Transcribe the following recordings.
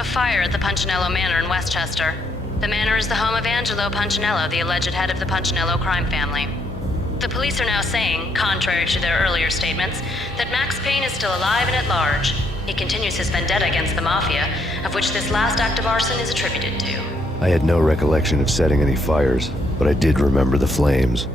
a fire at the Punchinello Manor in Westchester. The manor is the home of Angelo Punchinello, the alleged head of the Punchinello crime family. The police are now saying, contrary to their earlier statements, that Max Payne is still alive and at large. He continues his vendetta against the Mafia, of which this last act of arson is attributed to. I had no recollection of setting any fires, but I did remember the flames.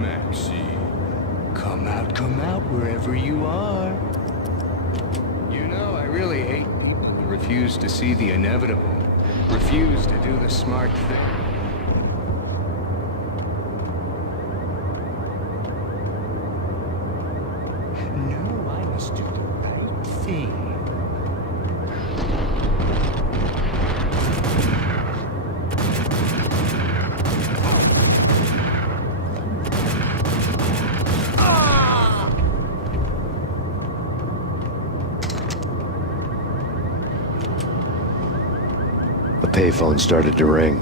Maxie. Come out wherever you are. You know, I really hate people who refuse to see the inevitable, refuse to do the smart thing. No, I must do the right thing. A payphone started to ring.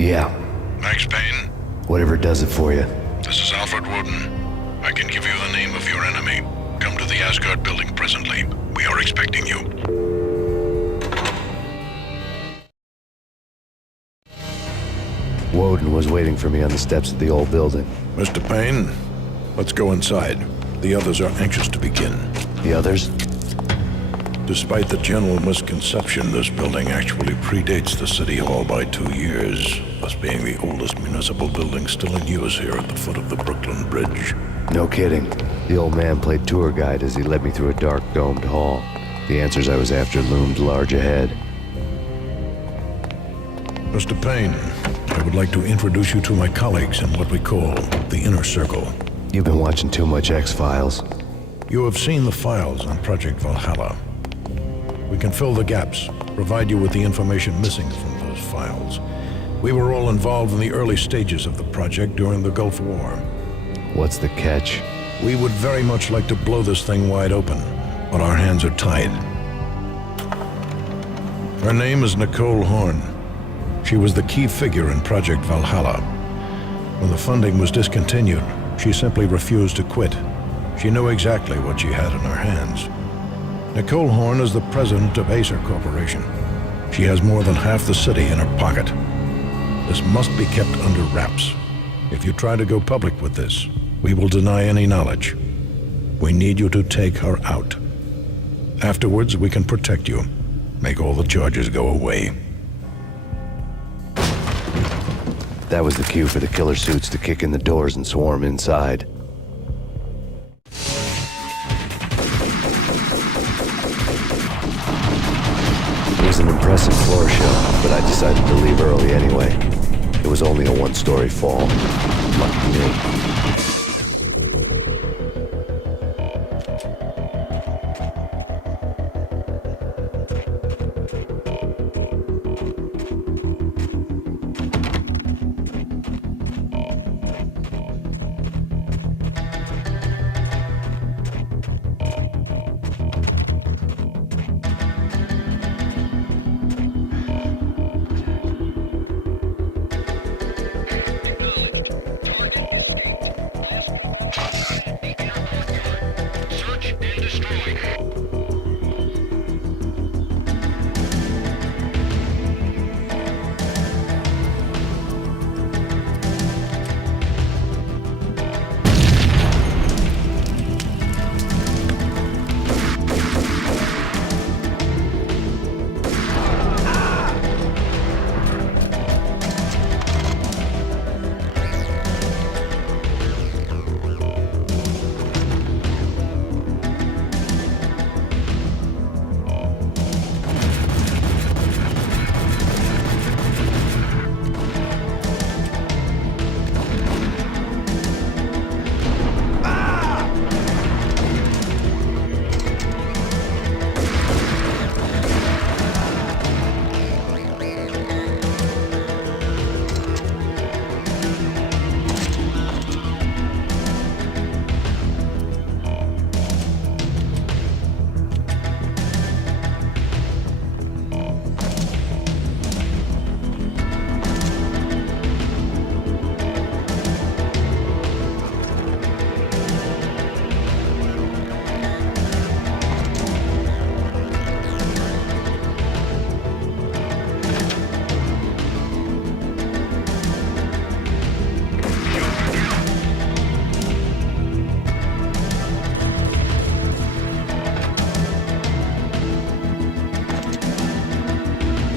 Yeah, Max Payne, whatever does it for you. this is Alfred Woden. I can give you the name of your enemy. Come to the Asgard building presently. We are expecting you. Woden was waiting for me on the steps of the old building. Mr. Payne, let's go inside. The others are anxious to begin. The others? Despite the general misconception, this building actually predates the City Hall by 2 years, thus being the oldest municipal building still in use here at the foot of the Brooklyn Bridge. No kidding. The old man played tour guide as he led me through a dark, domed hall. The answers I was after loomed large ahead. Mr. Payne, I would like to introduce you to my colleagues in what we call the Inner Circle. You've been watching too much X-Files. You have seen the files on Project Valhalla. We can fill the gaps, provide you with the information missing from those files. We were all involved in the early stages of the project during the Gulf War. What's the catch? We would very much like to blow this thing wide open, but our hands are tied. Her name is Nicole Horn. She was the key figure in Project Valhalla. When the funding was discontinued, she simply refused to quit. She knew exactly what she had in her hands. Nicole Horn is the president of Acer Corporation. She has more than half the city in her pocket. This must be kept under wraps. If you try to go public with this, we will deny any knowledge. We need you to take her out. Afterwards, we can protect you. Make all the charges go away. That was the cue for the killer suits to kick in the doors and swarm inside. It was an impressive floor show, but I decided to leave early anyway. It was only a one-story fall. Lucky me.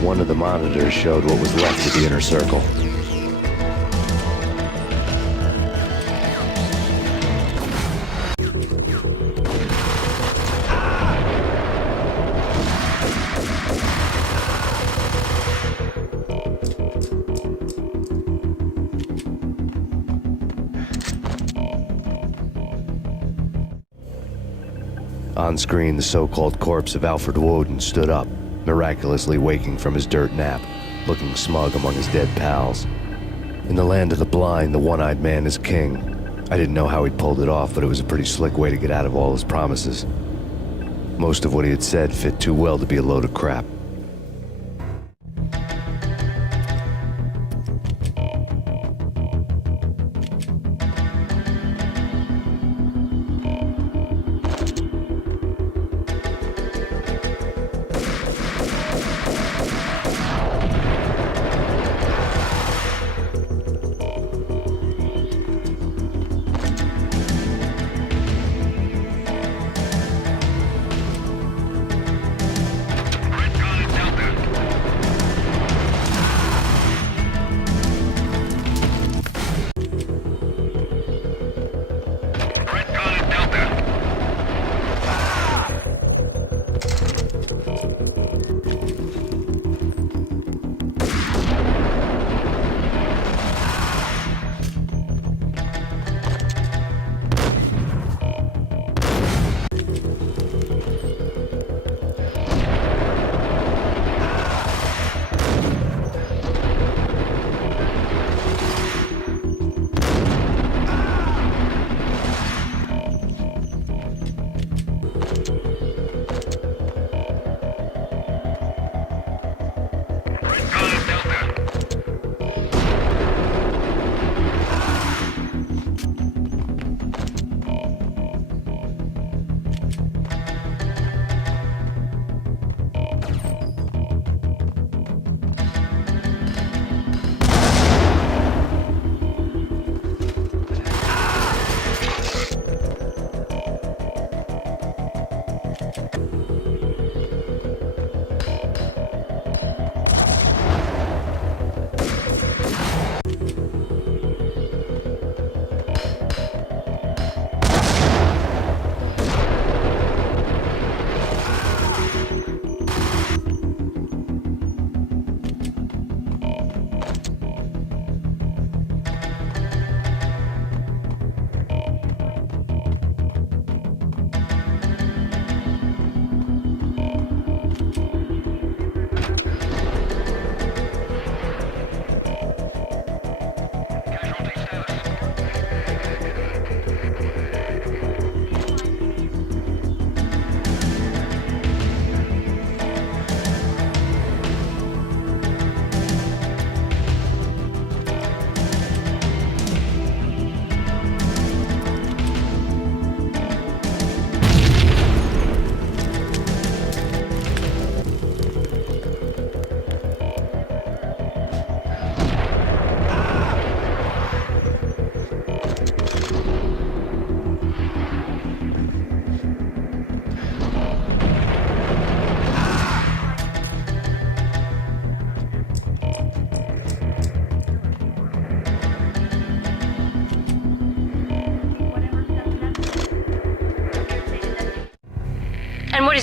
One of the monitors showed what was left of the inner circle. On screen, the so-called corpse of Alfred Woden stood up, miraculously waking from his dirt nap, looking smug among his dead pals. In the land of the blind, the one-eyed man is king. I didn't know how he'd pulled it off, but it was a pretty slick way to get out of all his promises. Most of what he had said fit too well to be a load of crap.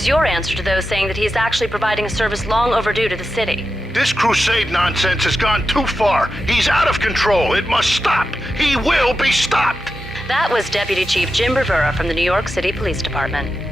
is your answer to those saying that he is actually providing a service long overdue to the city? This crusade nonsense has gone too far. He's out of control. It must stop. He will be stopped. That was Deputy Chief Jim Rivera from the New York City Police Department.